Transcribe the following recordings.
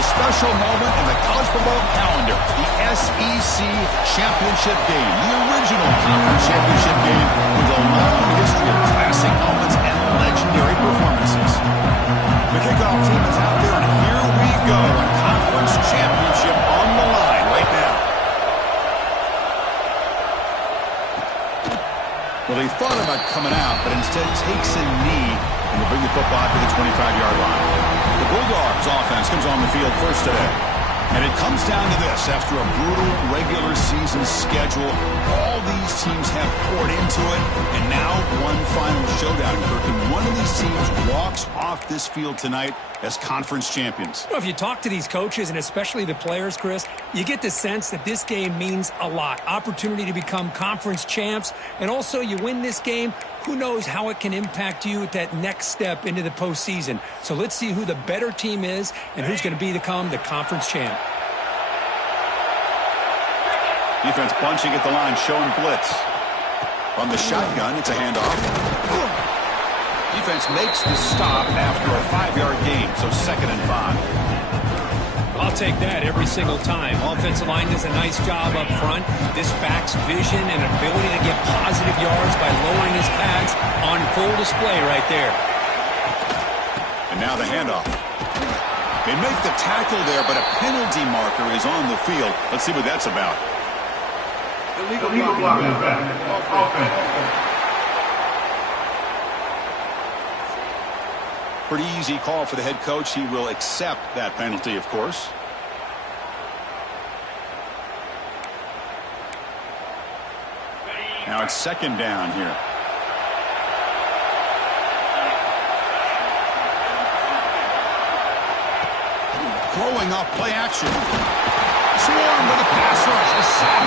Special moment in the college football calendar, the SEC Championship Game, the original conference championship game with a long history of classic moments and legendary performances. The kickoff team is out there, and here we go, a conference championship on the line right now. Well, he thought about coming out, but instead takes a knee and will bring the football to the 25-yard line. The Bulldogs offense comes on the field first today. And it comes down to this. After a brutal regular season schedule, all these teams have poured into it, and now one final showdown, Kirk. And one of these teams walks off this field tonight as conference champions. Well, if you talk to these coaches, and especially the players, Chris, you get the sense that this game means a lot. Opportunity to become conference champs, and also you win this game, who knows how it can impact you at that next step into the postseason. So let's see who the better team is and who's going to become the conference champ. Defense bunching at the line, showing blitz. On the shotgun, it's a handoff. Defense makes the stop after a 5-yard gain, so 2nd and 5. I'll take that every single time. Offensive line does a nice job up front. This back's vision and ability to get positive yards by lowering his pads on full display right there. And now the handoff. They make the tackle there, but a penalty marker is on the field. Let's see what that's about. Illegal blocking back. Offense. Pretty easy call for the head coach. He will accept that penalty, of course. Now it's 2nd down here. Throwing off play action. Swarm with a pass rush. A sack.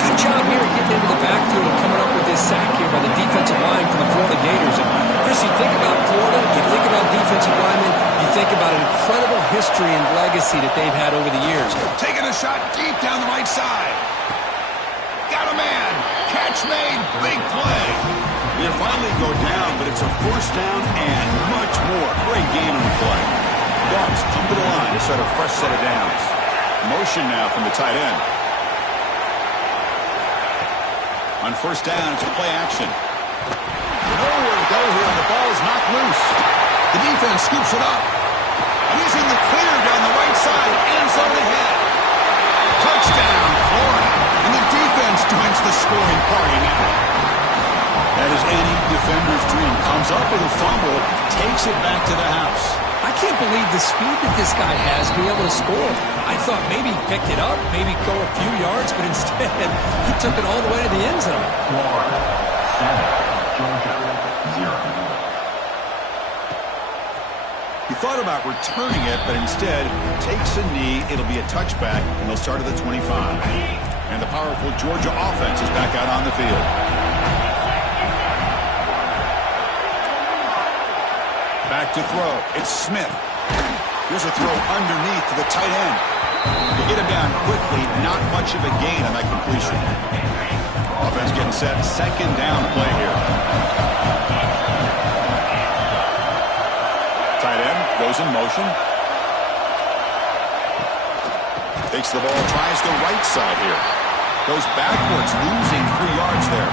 Good job here getting into the backfield and coming up with this sack here by the defensive line for the Florida Gators. And Chris, you think about Florida, you think about defensive linemen, you think about an incredible history and legacy that they've had over the years. Taking a shot deep down the right side. Got a man. Catch made. Big play. They finally go down, but it's a 1st down and much more. Great gain on the play. Dogs come to the line to set a fresh set of downs. Motion now from the tight end. On 1st down, it's a play action. Nowhere to go here, and the ball is knocked loose. The defense scoops it up. And he's in the clear down the right side. End zone ahead. Touchdown, Florida. And the defense joins the scoring party now. That is any defender's dream. Comes up with a fumble, takes it back to the house. I can't believe the speed that this guy has to be able to score. I thought maybe he picked it up, maybe go a few yards, but instead he took it all the way to the end zone. Florida 7, Georgia 0. He thought about returning it, but instead takes a knee. It'll be a touchback, and they'll start at the 25. And the powerful Georgia offense is back out on the field. Back to throw. It's Smith. Here's a throw underneath to the tight end. They get him down quickly. Not much of a gain on that completion. Offense getting set. 2nd down play here. Tight end goes in motion. Takes the ball. Tries the right side here. Goes backwards, losing 3 yards there.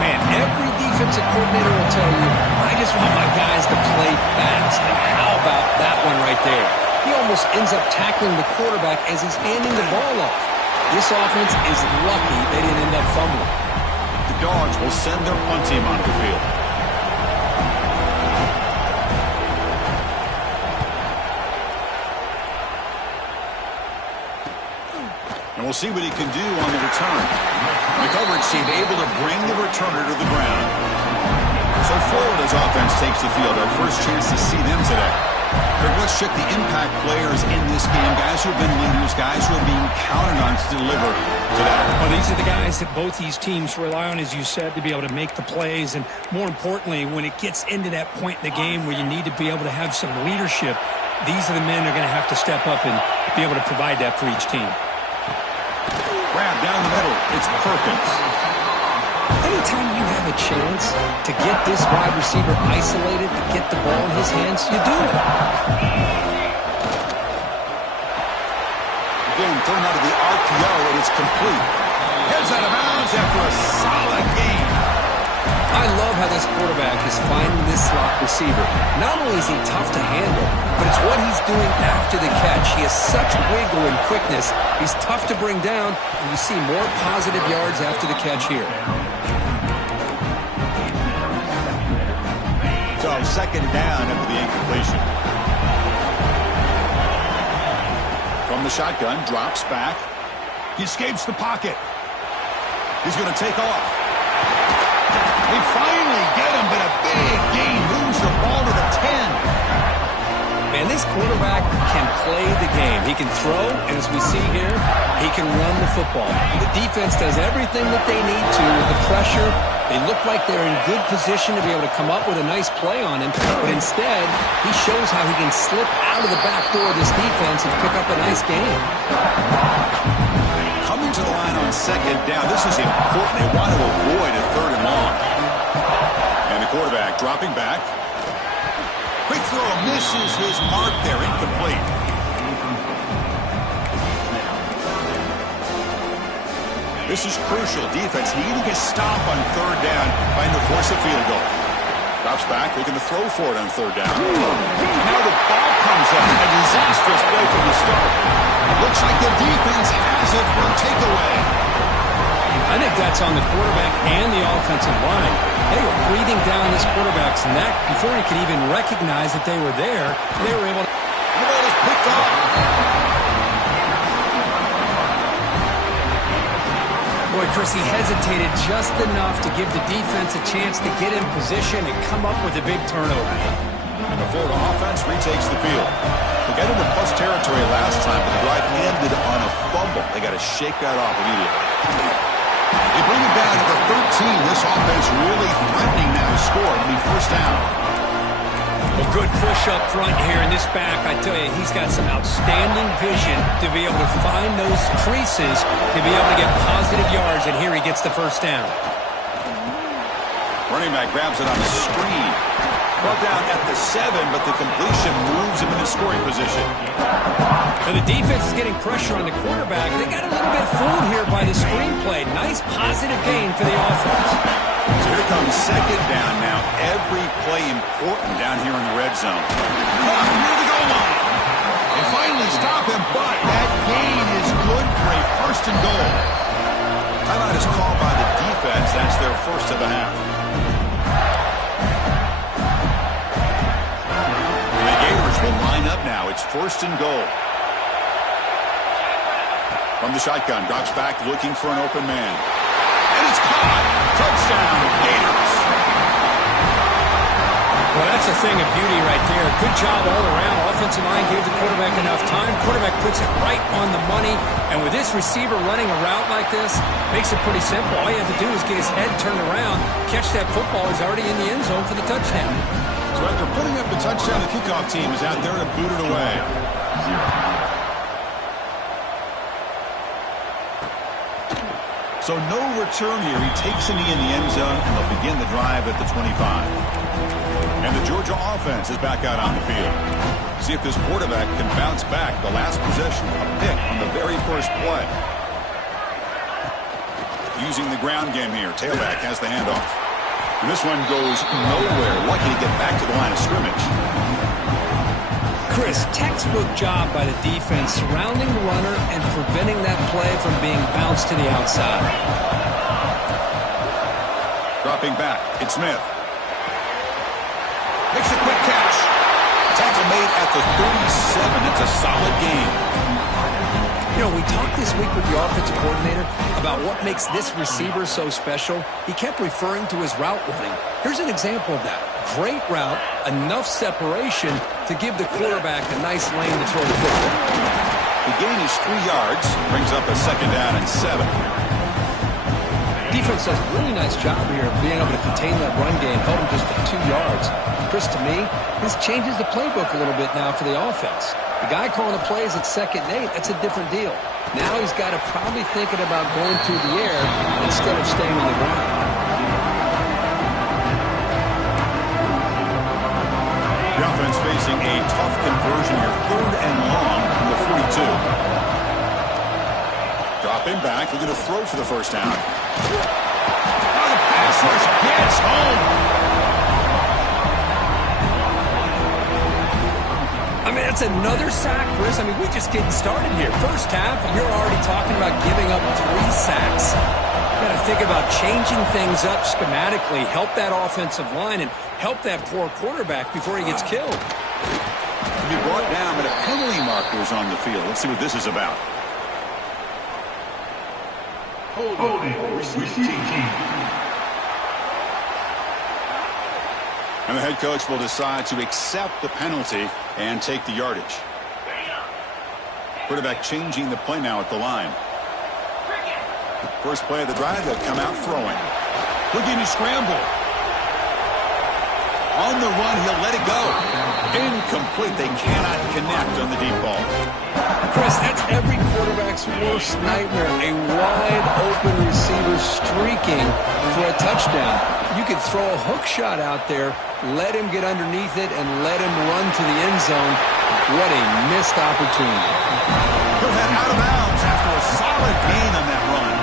Man, every defensive coordinator will tell you, I just want my guys to play fast. And how about that one right there? He almost ends up tackling the quarterback as he's handing the ball off. This offense is lucky they didn't end up fumbling. The Dogs will send their punt team onto the field. And we'll see what he can do on the return. The coverage team able to bring the returner to the ground. So Florida's offense takes the field. Our first chance to see them today. Craig, let's check the impact players in this game. Guys who have been leaders, guys who are being counted on to deliver today. Well, these are the guys that both these teams rely on, as you said, to be able to make the plays. And more importantly, when it gets into that point in the game where you need to be able to have some leadership, these are the men that are going to have to step up and be able to provide that for each team. Grab down the middle. It's Perkins. Anytime you have a chance to get this wide receiver isolated, to get the ball in his hands, you do it. Again, thrown out of the RPO, and it's complete. Heads out of bounds after a solid game. I love how this quarterback is finding this slot receiver. Not only is he tough to handle, but it's what he's doing after the catch. He has such wiggle and quickness. He's tough to bring down, and you see more positive yards after the catch here. So second down after the incompletion. From the shotgun, drops back. He escapes the pocket. He's going to take off. They finally get him, but a big gain moves the ball to the 10. Man, this quarterback can play the game. He can throw, and as we see here, he can run the football. The defense does everything that they need to with the pressure. They look like they're in good position to be able to come up with a nice play on him, but instead, he shows how he can slip out of the back door of this defense and pick up a nice gain. Coming to the line on second down. This is important. They want to avoid a third and long. And the quarterback dropping back. Quick throw misses his mark there. Incomplete. This is crucial. Defense needing a stop on third down, trying to force a field goal. Drops back, looking to throw for it on third down. Now the ball comes up. A disastrous play from the start. Looks like the defense has it for a takeaway. I think that's on the quarterback and the offensive line. They were breathing down this quarterback's neck before he could even recognize that they were there. They were able to... The ball is picked off. Boy, Chris, he hesitated just enough to give the defense a chance to get in position and come up with a big turnover. And the Florida offense retakes the field. They got into plus territory last time, but the drive ended on a fumble. They got to shake that off immediately. They bring it down to the 13. This offense really threatening now to score. It'll be first down. A good push up front here in this back. I tell you, he's got some outstanding vision to be able to find those creases, to be able to get positive yards, and here he gets the first down. Running back grabs it on the screen. Brought down at the 7, but the completion moves him into scoring position. And the defense is getting pressure on the quarterback. They got a little bit fooled here by the screenplay. Nice positive gain for the offense. So here comes second down now. Every play important down here in the red zone. Near the goal line. They finally stop him, but that gain is good for a first and goal. Timeout is called by the defense. That's their first of the half. The Gators will line up now. It's first and goal. From the shotgun, drops back looking for an open man. And it's caught. Touchdown, Gators. Well, that's a thing of beauty right there. Good job all around. Offensive line gave the quarterback enough time. Quarterback puts it right on the money. And with this receiver running a route like this, makes it pretty simple. All you have to do is get his head turned around, catch that football. He's already in the end zone for the touchdown. So after putting up the touchdown, the kickoff team is out there to boot it away. So no return here. He takes a knee in the end zone, and they'll begin the drive at the 25. And the Georgia offense is back out on the field. See if this quarterback can bounce back. The last possession, a pick on the very first play. Using the ground game here. Tailback has the handoff. And this one goes nowhere. Lucky to get back to the line of scrimmage. Chris, textbook job by the defense surrounding the runner and preventing that play from being bounced to the outside. Dropping back, it's Smith. Makes a quick catch. Tackle made at the 37. It's a solid game. You know, we talked this week with the offensive coordinator about what makes this receiver so special. He kept referring to his route running. Here's an example of that. Great route, enough separation to give the quarterback a nice lane to throw the football. The gain is 3 yards, brings up a 2nd down and 7. Defense does a really nice job here of being able to contain that run game, held him just to 2 yards. Chris, to me, this changes the playbook a little bit now for the offense. The guy calling the plays at 2nd and 8, that's a different deal. Now he's got to probably thinking about going through the air instead of staying on the ground. The offense facing a tough conversion here, 3rd and long from the 42. Dropping back, looking to throw for the 1st down. Now the pass rush gets home. I mean, that's another sack, Chris. I mean, we're just getting started here. First half, and you're already talking about giving up 3 sacks. You got to think about changing things up schematically, help that offensive line, and help that poor quarterback before he gets killed. To be brought down, but a penalty marker is on the field. Let's see what this is about. Holding. Receiving team. And the head coach will decide to accept the penalty and take the yardage. Quarterback changing the play now at the line. First play of the drive, they'll come out throwing. Looking to scramble. On the run, he'll let it go. Incomplete. They cannot connect on the deep ball. Chris, that's every quarterback's worst nightmare. A wide-open receiver streaking for a touchdown. You could throw a hook shot out there, let him get underneath it, and let him run to the end zone. What a missed opportunity. He'll head out of bounds after a solid gain on that run.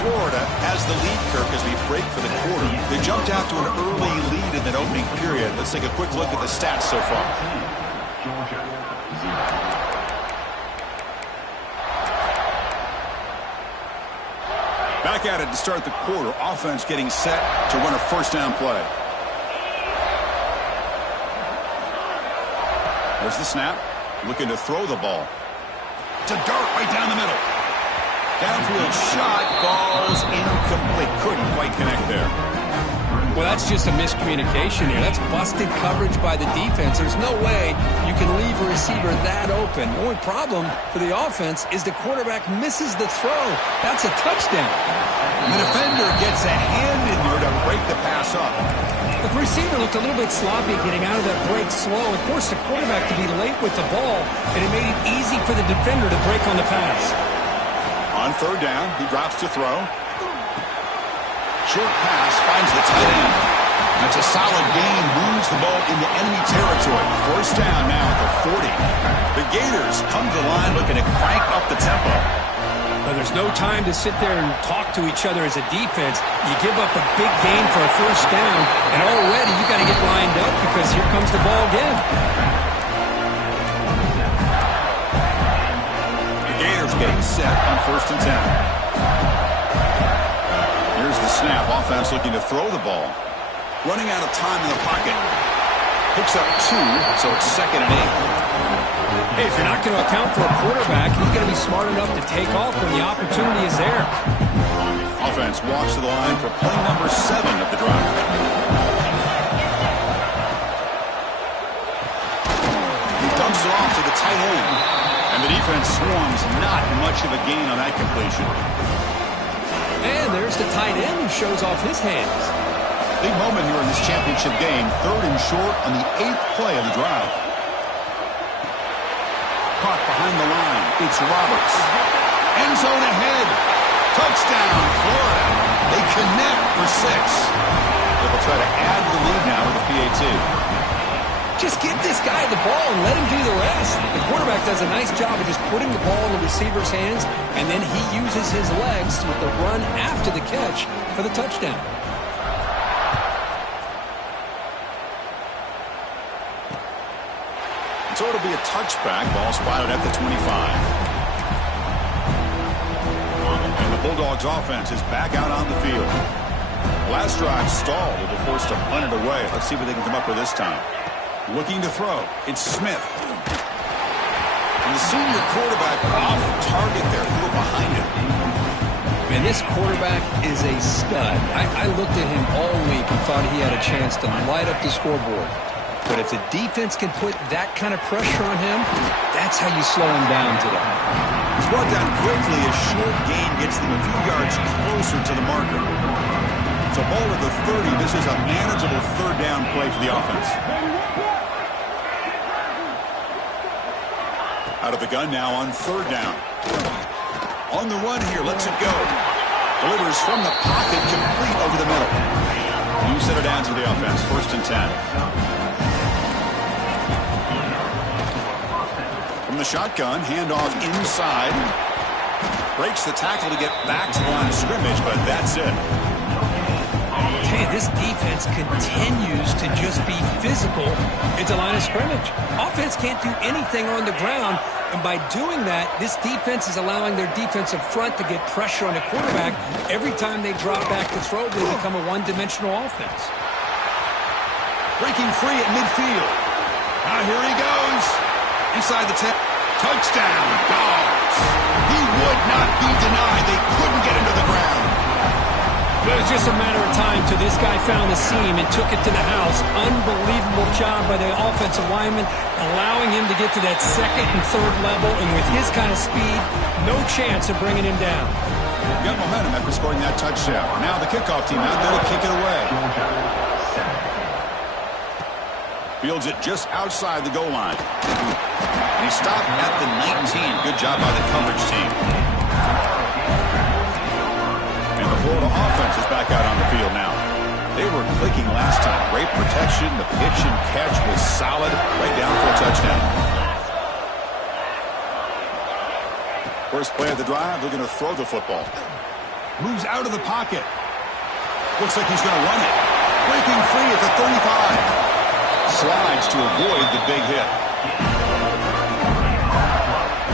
Florida has the lead, Kirk, as we break for the quarter. They jumped out to an early lead in that opening period. Let's take a quick look at the stats so far. Georgia, 0. Back at it to start the quarter. Offense getting set to run a 1st down play. There's the snap. Looking to throw the ball. To dart right down the middle. Downfield shot falls incomplete. Couldn't quite connect there. Well, that's just a miscommunication here. That's busted coverage by the defense. There's no way you can leave a receiver that open. The only problem for the offense is the quarterback misses the throw. That's a touchdown. The defender gets a hand in there to break the pass up. The receiver looked a little bit sloppy getting out of that break slow. Of course, the quarterback to be late with the ball, and it made it easy for the defender to break on the pass. On 3rd down, he drops to throw. Short pass finds the tight end. That's a solid gain, moves the ball into enemy territory. 1st down now at the 40. The Gators come to the line looking to crank up the tempo. Well, there's no time to sit there and talk to each other as a defense. You give up a big gain for a 1st down, and already you got to get lined up because here comes the ball again. Getting set on 1st and 10. Here's the snap. Offense looking to throw the ball. Running out of time in the pocket. Picks up 2, so it's 2nd and 8. Hey, if you're not going to account for a quarterback, he's going to be smart enough to take off when the opportunity is there. Offense walks to the line for play number 7 of the drive. He dumps it off to the tight end. And the defense swarms, not much of a gain on that completion. And there's the tight end who shows off his hands. Big moment here in this championship game. 3rd and short on the 8th play of the drive. Caught behind the line. It's Roberts. End zone ahead. Touchdown, Florida. They connect for 6. They'll try to add to the lead now with the PAT. Just get this guy the ball and let him do the rest. The quarterback does a nice job of just putting the ball in the receiver's hands, and then he uses his legs with the run after the catch for the touchdown. So it'll be a touchback. Ball spotted at the 25. And the Bulldogs offense is back out on the field. Last drive stalled. They were forced to punt it away. Let's see what they can come up with this time. Looking to throw. It's Smith. And the senior quarterback off target there. A little behind him. Man, this quarterback is a stud. I looked at him all week and thought he had a chance to light up the scoreboard. But if the defense can put that kind of pressure on him, that's how you slow him down today. He's brought down quickly. A short gain gets them a few yards closer to the marker. So ball to the 30. This is a manageable third down play for the offense. Out of the gun now on third down. On the run here, lets it go. Delivers from the pocket, complete over the middle. You set it down to the offense, 1st and 10. From the shotgun, handoff inside. Breaks the tackle to get back to the line of scrimmage, but that's it. Hey, this defense continues to just be physical at the line of scrimmage. Offense can't do anything on the ground, and by doing that, this defense is allowing their defensive front to get pressure on the quarterback. Every time they drop back to throw, they become a one-dimensional offense. Breaking free at midfield. Now here he goes. Inside the 10. Touchdown, Dogs. He would not be denied. They couldn't get him to the ground. It was just a matter of time till this guy found the seam and took it to the house. Unbelievable job by the offensive lineman, allowing him to get to that 2nd and 3rd level. And with his kind of speed, no chance of bringing him down. Got momentum after scoring that touchdown. Now the kickoff team out there to kick it away. Fields it just outside the goal line. And he stopped at the 19. Good job by the coverage team. And the Florida offense is back out on the field now. They were clicking last time. Great protection. The pitch and catch was solid. Right down for a touchdown. First play of the drive, they're going to throw the football. Moves out of the pocket. Looks like he's going to run it. Breaking free at the 35. Slides to avoid the big hit.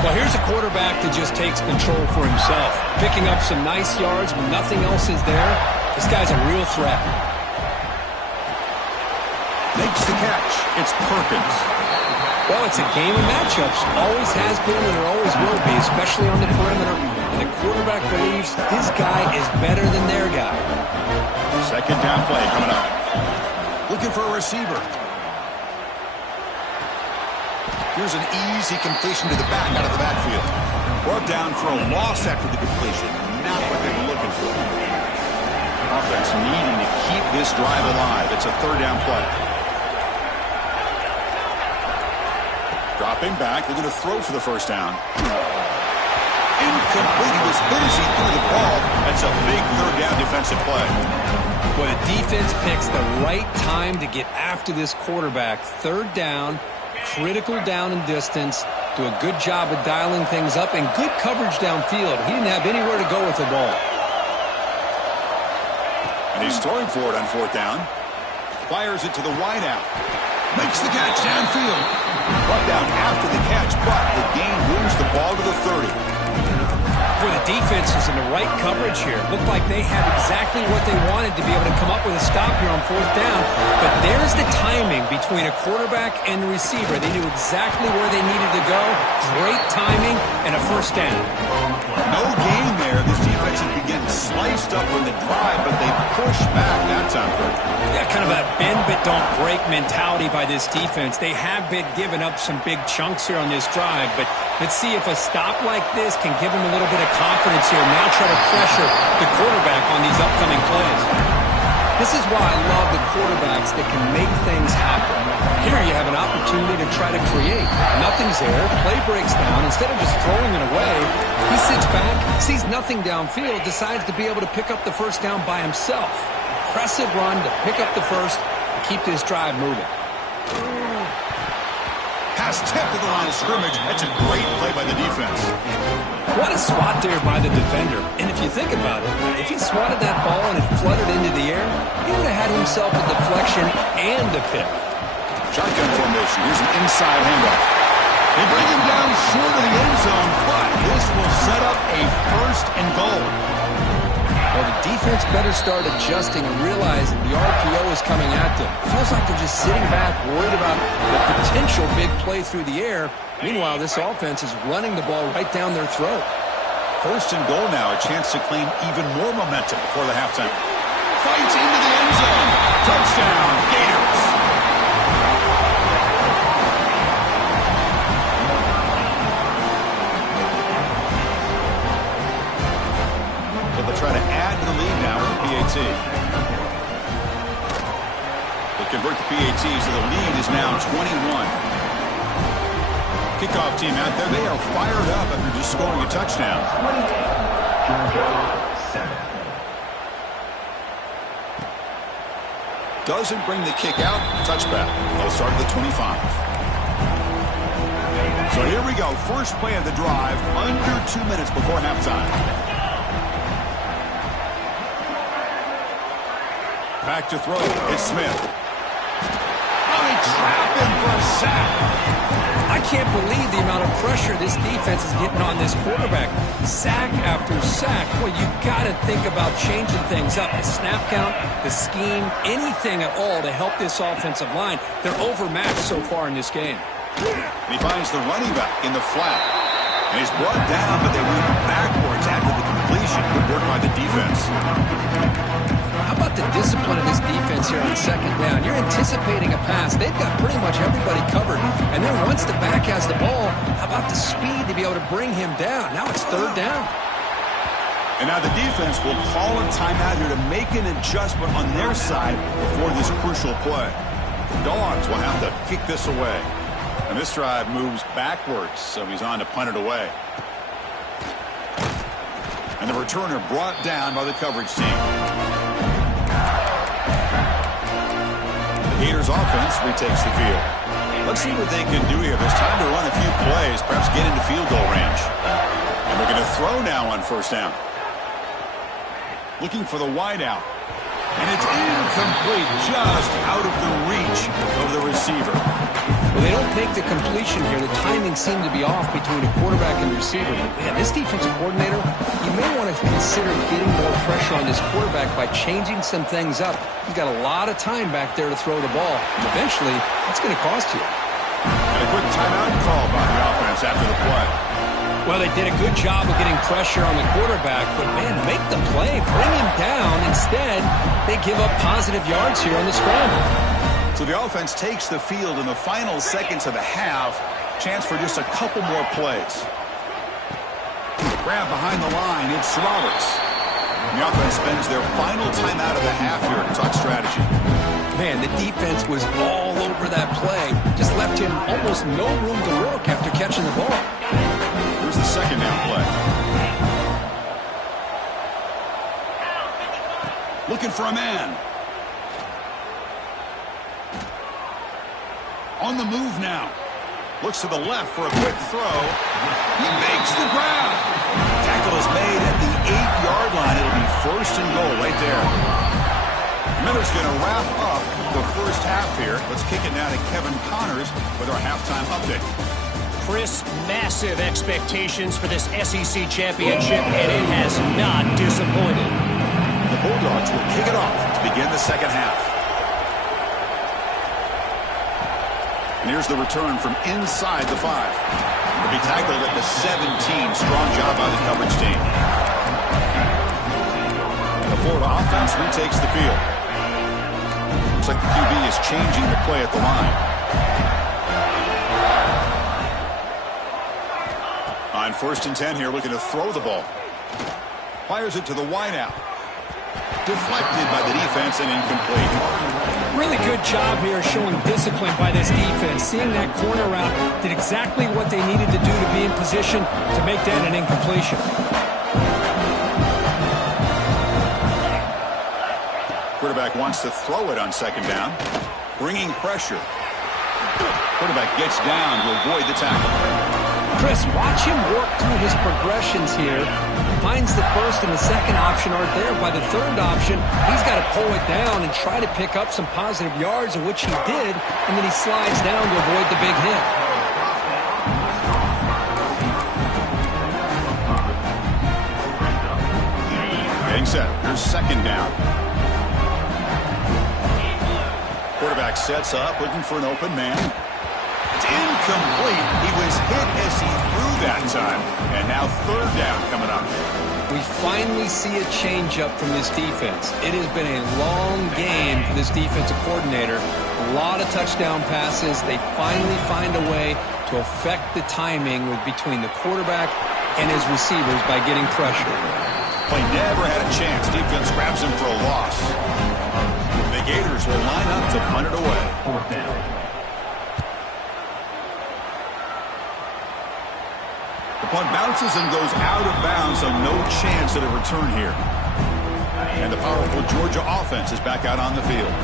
Well, here's a quarterback that just takes control for himself. Picking up some nice yards when nothing else is there. This guy's a real threat. Makes the catch. It's Perkins. Well, it's a game of matchups. Always has been and there always will be, especially on the perimeter. And the quarterback believes his guy is better than their guy. Second down play coming up. Looking for a receiver. Here's an easy completion to the back out of the backfield. Brought down for a loss after the completion. Not what they were looking for. Offense needing to keep this drive alive. It's a third down play. Dropping back. They're going to throw for the first down. Incomplete. He was hit as he threw the ball. That's a big third down defensive play. Well, the defense picks the right time to get after this quarterback. Third down. Critical down and distance. Do a good job of dialing things up and good coverage downfield. He didn't have anywhere to go with the ball. And he's throwing for it on fourth down. Fires it to the wideout. Makes the catch downfield. Brought down after the catch, but the gain moves the ball to the 30. For the defense is in the right coverage here. Looked like they had exactly what they wanted to be able to come up with a stop here on fourth down. But there's the timing between a quarterback and the receiver. They knew exactly where they needed to go. Great timing and a first down. No gain there. This defense has been getting sliced up on the drive, but they push back that time. Yeah, kind of a bend but don't break mentality by this defense. They have been giving up some big chunks here on this drive, but let's see if a stop like this can give them a little bit of confidence here. Now try to pressure the quarterback on these upcoming plays. This is why I love the quarterbacks that can make things happen. Here you have an opportunity to try to create. Nothing's there. Play breaks down. Instead of just throwing it away, he sits back, sees nothing downfield, decides to be able to pick up the first down by himself. Impressive run to pick up the first and keep this drive moving. Pass tipped to the line of scrimmage. That's a great play by the defense. What a swat there by the defender. And if you think about it, if he swatted that ball and it fluttered into the air, he would have had himself a deflection and a pick. Shotgun formation. Here's an inside handoff. They bring him down short of the end zone, but this will set up a first and goal. Well, the defense better start adjusting and realize that the RPO is coming at them. Feels like they're just sitting back, worried about the potential big play through the air. Meanwhile, this offense is running the ball right down their throat. First and goal now, a chance to claim even more momentum before the halftime. Fights into the end zone. Touchdown, Gators. So they'll try to add to the lead now with the PAT. They convert the PAT, so the lead is now 21. Kickoff team out there, they are fired up after just scoring a touchdown. Doesn't bring the kick out, touchback. They'll start at the 25. So here we go, first play of the drive, under 2 minutes before halftime. Back to throw, it's Smith. Oh, they trap him for a sack. I can't believe the amount of pressure this defense is getting on this quarterback. Sack after sack. Well, you got to think about changing things up. The snap count, the scheme, anything at all to help this offensive line. They're overmatched so far in this game. And he finds the running back in the flat. And he's brought down, but they went backwards after the completion. Good work by the defense. How about the discipline of this defense here on second down? You're anticipating a pass. They've got pretty much everybody covered. And then once the back has the ball, how about the speed to be able to bring him down? Now it's third down. And now the defense will call a timeout here to make an adjustment on their side before this crucial play. The Dogs will have to kick this away. And this drive moves backwards, so he's on to punt it away. And the returner brought down by the coverage team. The Gators offense retakes the field. Let's see what they can do here. There's time to run a few plays, perhaps get into field goal range. And they're going to throw now on first down. Looking for the wideout. And it's incomplete, just out of the reach of the receiver. Well, they don't make the completion here. The timing seemed to be off between a quarterback and receiver. But, man, this defensive coordinator, you may want to consider getting more pressure on this quarterback by changing some things up. He's got a lot of time back there to throw the ball. And eventually, that's going to cost you. And a quick timeout call by the offense after the play. Well, they did a good job of getting pressure on the quarterback, but, man, make the play, bring him down. Instead, they give up positive yards here on the scramble. So the offense takes the field in the final seconds of the half. Chance for just a couple more plays. Grab behind the line, it's Roberts. And the offense spends their final timeout of the half here to talk strategy. Man, the defense was all over that play. Just left him almost no room to work after catching the ball. Here's the second down play. Looking for a man. On the move now. Looks to the left for a quick throw. He makes the grab. Tackle is made at the 8-yard line. It'll be first and goal right there. Miller's going to wrap up the first half here. Let's kick it now to Kevin Connors with our halftime update. Chris, massive expectations for this SEC championship, and it has not disappointed. The Bulldogs will kick it off to begin the second half. And here's the return from inside the 5. He'll be tackled at the 17. Strong job by the coverage team. And the Florida offense retakes the field. Looks like the QB is changing the play at the line. On first and 10 here, looking to throw the ball. Fires it to the wideout. Deflected by the defense and incomplete. Really good job here showing discipline by this defense. Seeing that corner route, did exactly what they needed to do to be in position to make that an incompletion. Quarterback wants to throw it on second down. Bringing pressure. Quarterback gets down to avoid the tackle. Chris, watch him work through his progressions here. Finds the first and the second option aren't there. By the third option, he's got to pull it down and try to pick up some positive yards, of which he did, and then he slides down to avoid the big hit. set. Here's second down. Quarterback sets up, looking for an open man. It's incomplete. He was hit as he threw that time. And now third down coming up. We finally see a change-up from this defense. It has been a long game for this defensive coordinator. A lot of touchdown passes. They finally find a way to affect the timing between the quarterback and his receivers by getting pressure. Play never had a chance. Defense grabs him for a loss. The Gators will line up to punt it away. Fourth down. The punt bounces and goes out of bounds, so no chance at a return here. And the powerful Georgia offense is back out on the field.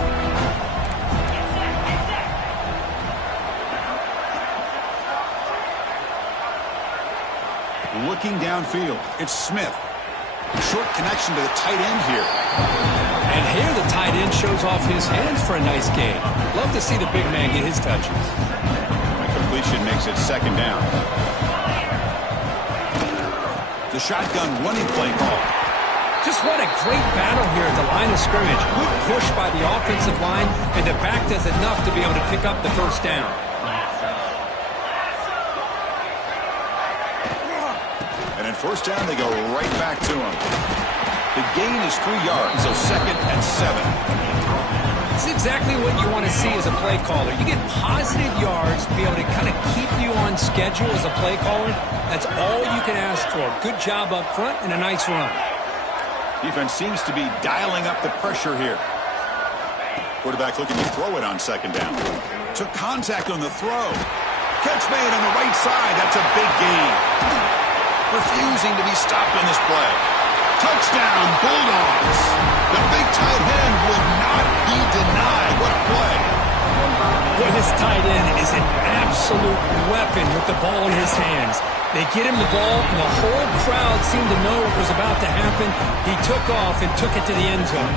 Looking downfield, it's Smith. Short connection to the tight end here. And here the tight end shows off his hands for a nice gain. Love to see the big man get his touches. The completion makes it second down. The shotgun running play call. Just what a great battle here at the line of scrimmage. Good push by the offensive line, and the back does enough to be able to pick up the first down. And in first down, they go right back to him. The gain is 3 yards, so second and 7. It's exactly what you want to see as a play caller. You get positive yards to be able to kind of keep you on schedule as a play caller. That's all you can ask for. Good job up front and a nice run. Defense seems to be dialing up the pressure here. Quarterback looking to throw it on second down. Took contact on the throw. Catch made on the right side. That's a big gain. Refusing to be stopped on this play. Touchdown, Bulldogs. The big tight end will not be denied. What a play. Boy, this tight end is an absolute weapon with the ball in his hands. They get him the ball, and the whole crowd seemed to know what was about to happen. He took off and took it to the end zone.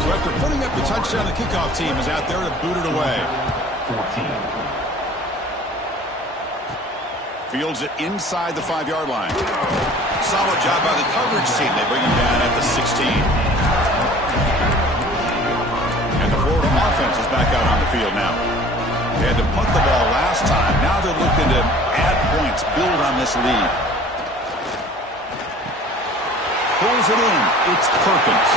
So after putting up the touchdown, the kickoff team is out there to boot it away. 14. Fields it inside the 5-yard line. Solid job by the coverage team. They bring him down at the 16. And the Florida offense is back out on the field now. They had to punt the ball last time. Now they're looking to add points, build on this lead. Pulls it in. It's Perkins.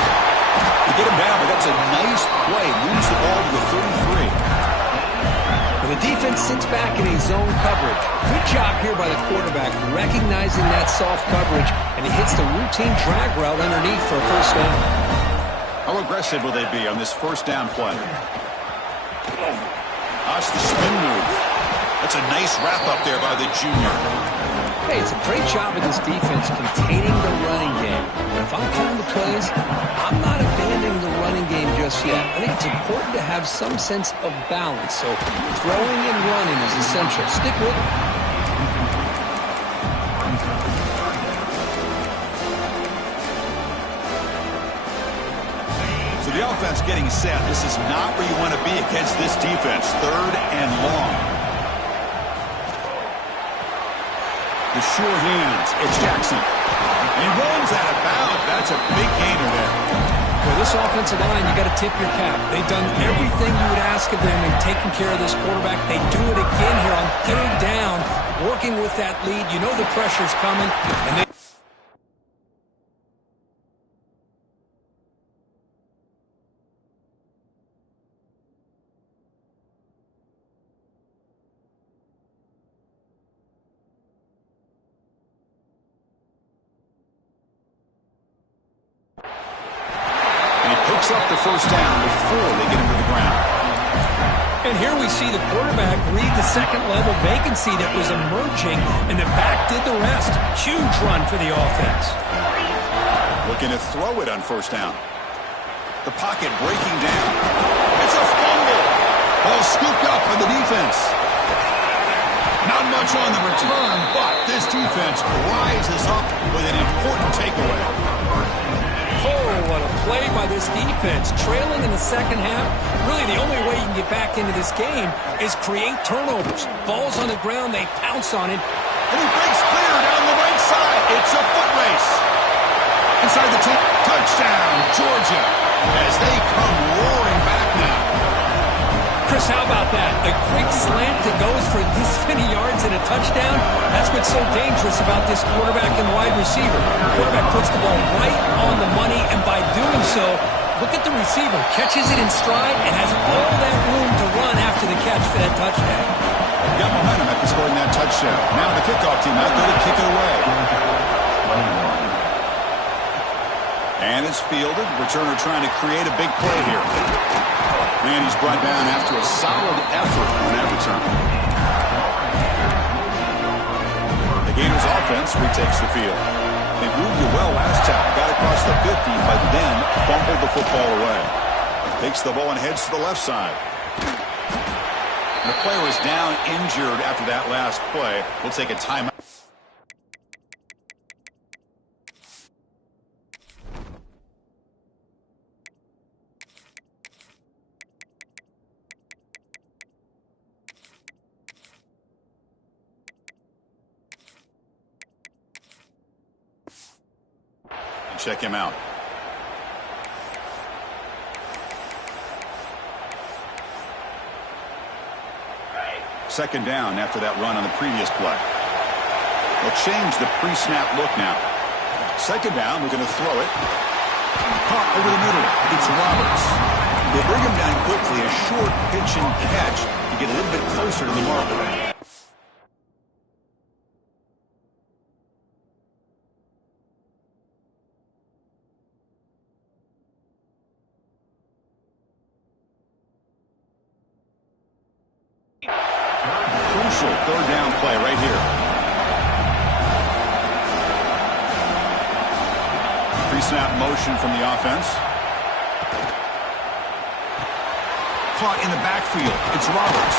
They get him down, but that's a nice play. Moves the ball to the 33. The defense sits back in a zone coverage. Good job here by the quarterback, recognizing that soft coverage, and he hits the routine drag route underneath for a first down. How aggressive will they be on this first down play? That's the spin move. That's a nice wrap up there by the junior. Hey, it's a great job of this defense containing the running game. But if I'm calling the plays, I'm not abandoning the running game just yet. I think it's important to have some sense of balance. So throwing and running is essential. Stick with it. So the offense getting set. This is not where you want to be against this defense. Third and long. The sure hands. It's Jackson. And he runs out of bounds. That's a big gainer there. Well, this offensive line, you got to tip your cap. They've done everything you would ask of them in taking care of this quarterback. They do it again here on third down, working with that lead. You know the pressure's coming, and they up the first down before they get him to the ground. And here we see the quarterback read the second-level vacancy that was emerging, and the back did the rest. Huge run for the offense. Looking to throw it on first down. The pocket breaking down. It's a fumble. Ball scooped up by the defense. Not much on the return, but this defense rises up with an important takeaway. Oh, what a play by this defense. Trailing in the second half, really the only way you can get back into this game is create turnovers. Ball's on the ground, they pounce on it. And he breaks clear down the right side. It's a foot race. And inside the 10. Touchdown, Georgia, as they come roaring back now. Chris, how about that? A quick slant that goes for this many yards and a touchdown. That's what's so dangerous about this quarterback and wide receiver. The quarterback puts the ball right on the money, and by doing so, look at the receiver. Catches it in stride and has all that room to run after the catch for that touchdown. Got momentum after scoring that touchdown. Now the kickoff team out there to kick it away. And it's fielded. Returner trying to create a big play here. And he's brought down after a solid effort on that return. The Gators offense retakes the field. They moved it well last time. Got across the 50, but then fumbled the football away. Takes the ball and heads to the left side. The player was down injured after that last play. We'll take a timeout. Check him out. Second down after that run on the previous play. They'll change the pre-snap look now. Second down, we're going to throw it. Caught over the middle. It's Roberts. They bring him down quickly. A short pitch and catch to get a little bit closer to the marker. Crucial third down play right here. Pre-snap motion from the offense. Caught in the backfield. It's Roberts.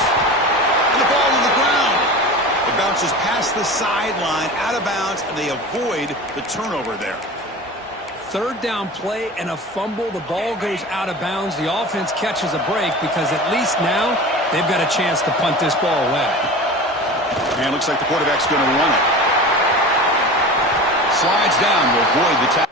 And the ball to the ground. It bounces past the sideline, out of bounds, and they avoid the turnover there. Third down play and a fumble. The ball goes out of bounds. The offense catches a break because at least now they've got a chance to punt this ball away. And it looks like the quarterback's going to run it. Slides down to avoid the tackle.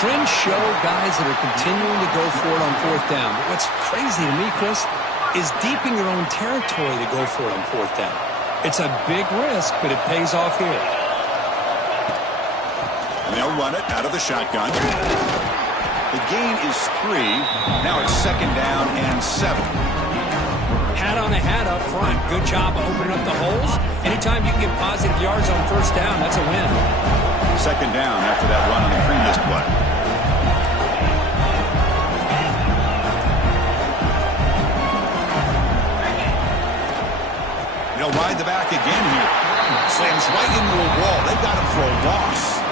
trends show guys that are continuing to go for it on fourth down. But what's crazy to me, Chris, is deep in your own territory to go for it on fourth down. It's a big risk, but it pays off here. And they'll run it out of the shotgun. The gain is 3. Now it's 2nd down and 7. Hat on a hat up front. Good job of opening up the holes. Anytime you can get positive yards on first down, that's a win. 2nd down after that run on the previous play. They'll ride the back again here. Slams right into a wall. They got him for a loss.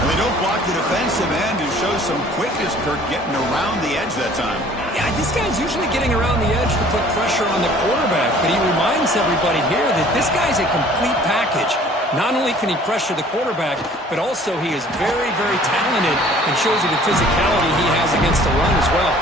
And they don't block the defensive end, who shows some quickness, Kirk, getting around the edge that time. Yeah, this guy's usually getting around the edge to put pressure on the quarterback, but he reminds everybody here that this guy's a complete package. Not only can he pressure the quarterback, but also he is very, very talented and shows you the physicality he has against the run as well.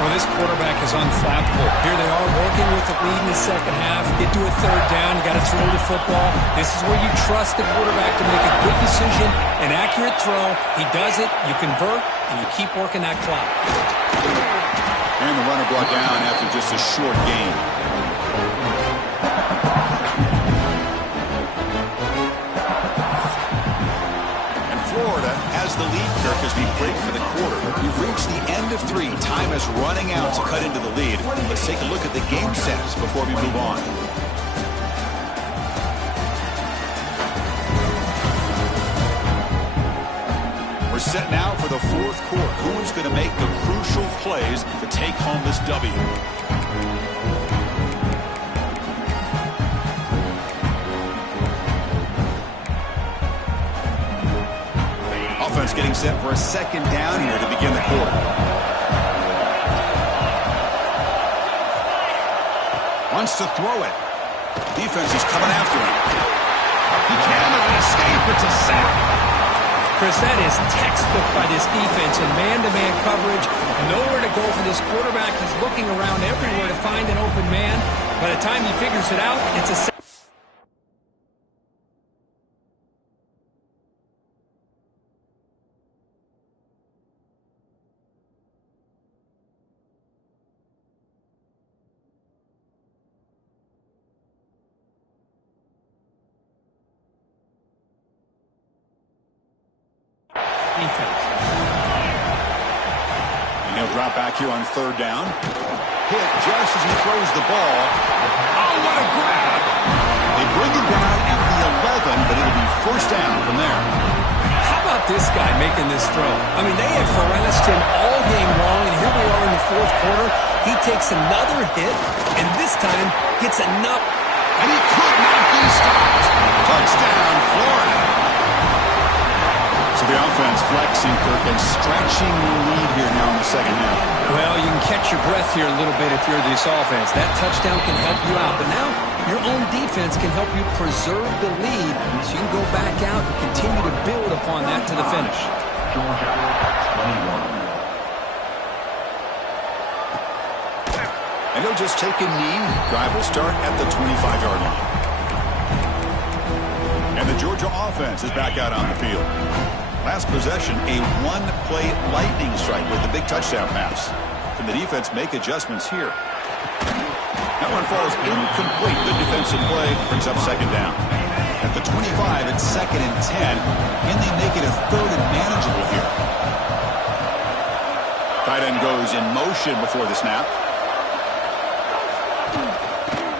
Well, this quarterback is unflappable. Here they are working with the lead in the second half. Get to a third down. You got to throw the football. This is where you trust the quarterback to make a good decision, an accurate throw. He does it, you convert, and you keep working that clock. And the runner brought down after just a short gain. Florida has the lead, Kirk, as we break for the quarter. We've reached the end of 3. Time is running out to cut into the lead. Let's take a look at the game sets before we move on. We're set now for the 4th quarter. Who's going to make the crucial plays to take home this W? Offense getting set for a 2nd down here to begin the quarter. Wants to throw it. Defense is coming after him. He cannot escape. It's a sack. Chris, that is textbook by this defense in man-to-man coverage. Nowhere to go for this quarterback. He's looking around everywhere to find an open man. By the time he figures it out, it's a sack. Defense. And he'll drop back here on 3rd down. Hit just as he throws the ball. Oh, what a grab! They bring him down at the 11, but it'll be 1st down from there. How about this guy making this throw? I mean, they have harassed him all game long, and here we are in the 4th quarter. He takes another hit, and this time gets enough. And he could not be stopped. Touchdown, Florida. So the offense flexing, Kirk, and stretching the lead here now in the 2nd half. Well, you can catch your breath here a little bit if you're this offense. That touchdown can help you out. But now your own defense can help you preserve the lead so you can go back out and continue to build upon that to the finish. Georgia, 21. And he'll just take a knee. Drive will start at the 25-yard line. And the Georgia offense is back out on the field. Last possession, a 1-play lightning strike with the big touchdown pass. Can the defense make adjustments here? That one falls incomplete. The defensive play brings up 2nd down. At the 25, it's 2nd and 10. Can they make it a 3rd and manageable here? Tight end goes in motion before the snap.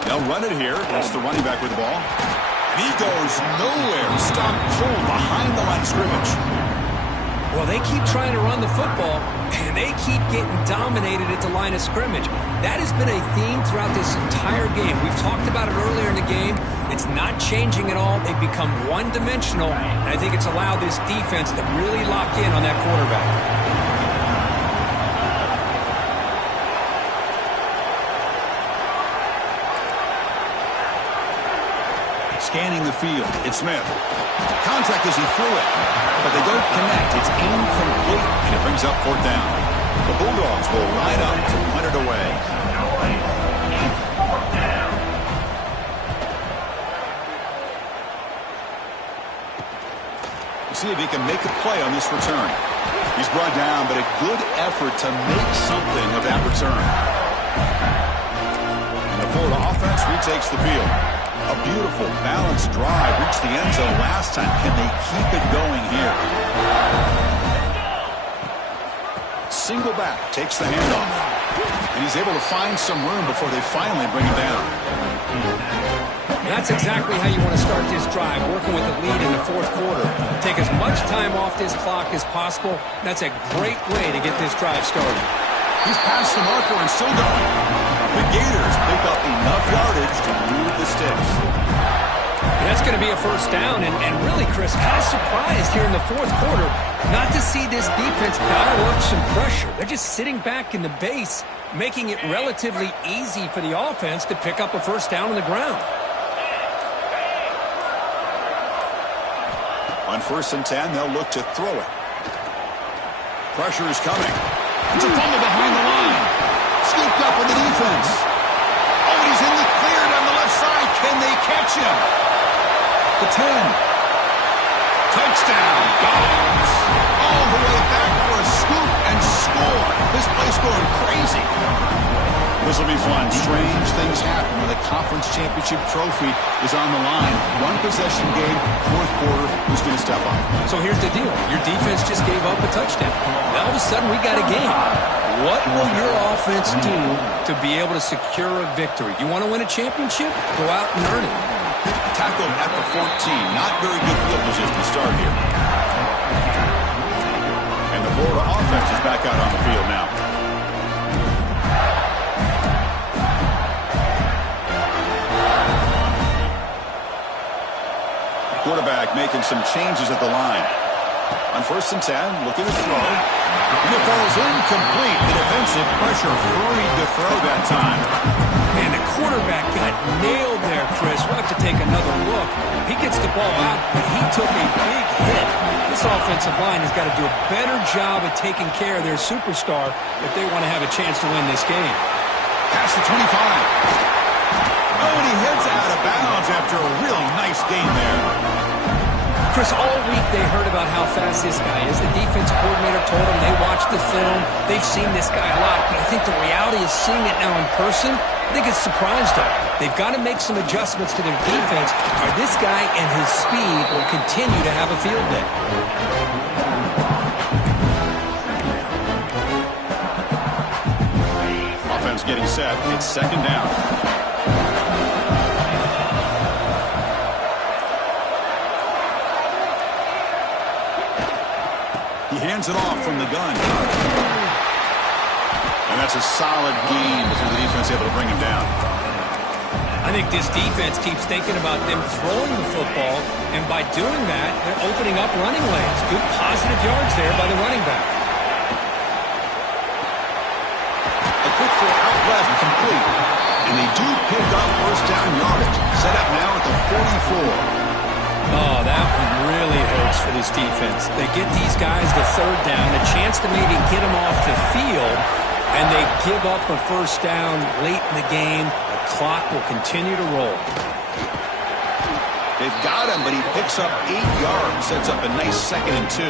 They'll run it here. That's the running back with the ball. And he goes nowhere. Stop cold behind the line of scrimmage. Well, they keep trying to run the football, and they keep getting dominated at the line of scrimmage. That has been a theme throughout this entire game. We've talked about it earlier in the game. It's not changing at all. They've become one-dimensional, and I think it's allowed this defense to really lock in on that quarterback. Scanning the field. It's Smith. Contact as he threw it, but they don't connect. It's incomplete, and it brings up 4th down. The Bulldogs will line up to punt it away. see if he can make a play on this return. He's brought down, but a good effort to make something of that return. And the Florida offense retakes the field. A beautiful, balanced drive reached the end zone last time. Can they keep it going here? Single back, takes the handoff. And he's able to find some room before they finally bring him down. That's exactly how you want to start this drive, working with the lead in the fourth quarter. Take as much time off this clock as possible. That's a great way to get this drive started. He's past the marker and still going. The Gators pick up enough yardage to move the sticks. And that's going to be a first down. And really, Chris, kind of surprised here in the fourth quarter not to see this defense dial up some pressure. They're just sitting back in the base, making it relatively easy for the offense to pick up a first down on the ground. On 1st and 10, they'll look to throw it. Pressure is coming. It's a fumble behind the line. Scooped up on the defense. Oh, and he's in the clear down the left side. Can they catch him? The 10. Touchdown, Dogs. All the way back for a scoop and score. This place going crazy. This will be fun. Strange things happen when the conference championship trophy is on the line. One possession game, fourth quarter, who's going to step up? So here's the deal. Your defense just gave up a touchdown. Now all of a sudden we got a game. What will your offense do to be able to secure a victory? You want to win a championship? Go out and earn it. Tackled at the 14. Not very good field position to start here. And the Florida offense is back out on the field now. Quarterback making some changes at the line. On 1st and 10, looking to throw. And it falls incomplete. The defensive pressure hurried to throw that time. Man, the quarterback got nailed there, Chris. We'll have to take another look. He gets the ball out, but he took a big hit. This offensive line has got to do a better job of taking care of their superstar if they want to have a chance to win this game. Past the 25. Oh, and he heads out of bounds after a real nice gain there. Chris, all week they heard about how fast this guy is. The defense coordinator told them they watched the film. They've seen this guy a lot. But I think the reality is seeing it now in person, I think it's surprised them. They've got to make some adjustments to their defense, or this guy and his speed will continue to have a field day. Offense getting set. It's 2nd down. He hands it off from the gun. And that's a solid gain before the defense able to bring him down. I think this defense keeps thinking about them throwing the football, and by doing that, they're opening up running lanes. Good positive yards there by the running back. A quick throw out left, complete. And they do pick up first down yardage. Set up now at the 44. Oh, that one really hurts for this defense. They get these guys the 3rd down, a chance to maybe get them off the field, and they give up a first down late in the game. The clock will continue to roll. They've got him, but he picks up 8 yards, sets up a nice 2nd and 2.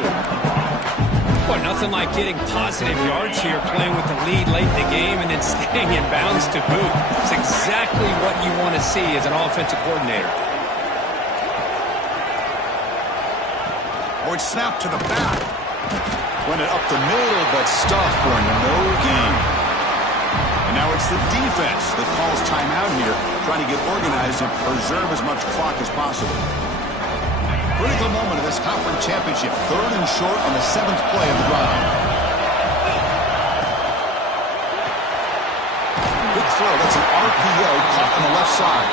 Boy, nothing like getting positive yards here, playing with the lead late in the game and then staying in bounds to boot. It's exactly what you want to see as an offensive coordinator. Or it's snapped to the back. Went it up the middle, but stuffed for no gain. And now it's the defense that calls timeout here, trying to get organized and preserve as much clock as possible. Critical moment of this conference championship. 3rd and short on the 7th play of the drive. Good throw. That's an RPO caught on the left side.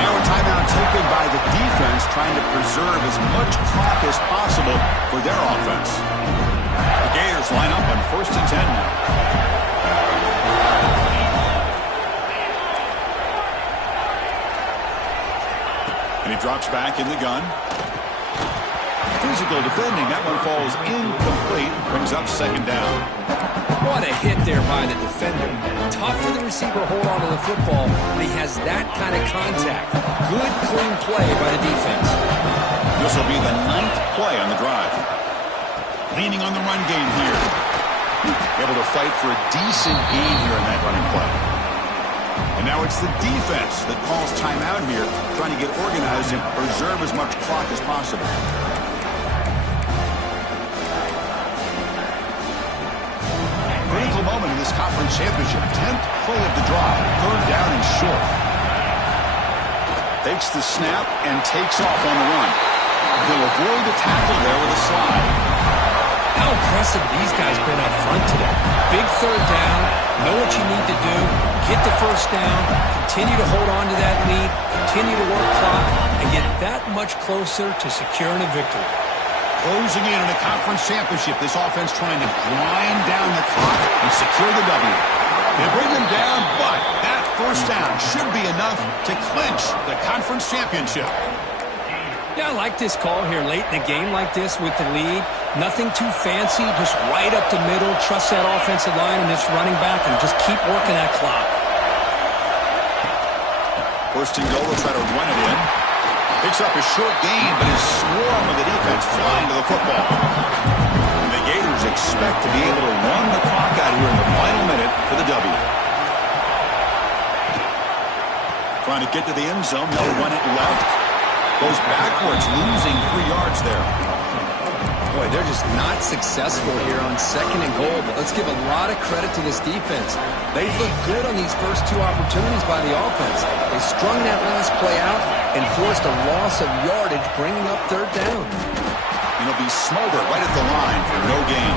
Now a timeout taken by the defense, trying to preserve as much clock as possible for their offense. The Gators line up on 1st and 10 now. And he drops back in the gun. Physical defending. That one falls incomplete. Brings up 2nd down. What a hit there by the defender. Tough for the receiver to hold on to the football, but he has that kind of contact. Good, clean play by the defense. This will be the 9th play on the drive. Leaning on the run game here. Able to fight for a decent gain here in that running play. And now it's the defense that calls timeout here, trying to get organized and preserve as much clock as possible. Critical moment in this conference championship. 10th play of the drive. 3rd down and short. Takes the snap and takes off on the run. He'll avoid the tackle there with a slide. How impressive these guys been up front today. Big 3rd down. Know what you need to do. Get the 1st down. Continue to hold on to that lead. Continue to work clock and get that much closer to securing a victory. Closing in on a conference championship, this offense trying to grind down the clock and secure the W. They bring them down, but that 1st down should be enough to clinch the conference championship. Yeah, I like this call here late in the game like this with the lead. Nothing too fancy, just right up the middle. Trust that offensive line and this running back and just keep working that clock. 1st and goal, they'll try to run it in. Picks up a short gain, but is swarmed with the defense flying to the football. And the Gators expect to be able to run the clock out here in the final minute for the W. Trying to get to the end zone, they'll run it left. Goes backwards, losing 3 yards there. Boy, they're just not successful here on 2nd and goal, but let's give a lot of credit to this defense. They've looked good on these first 2 opportunities by the offense. They strung that last play out and forced a loss of yardage, bringing up 3rd down. It'll be Smolder right at the line for no gain.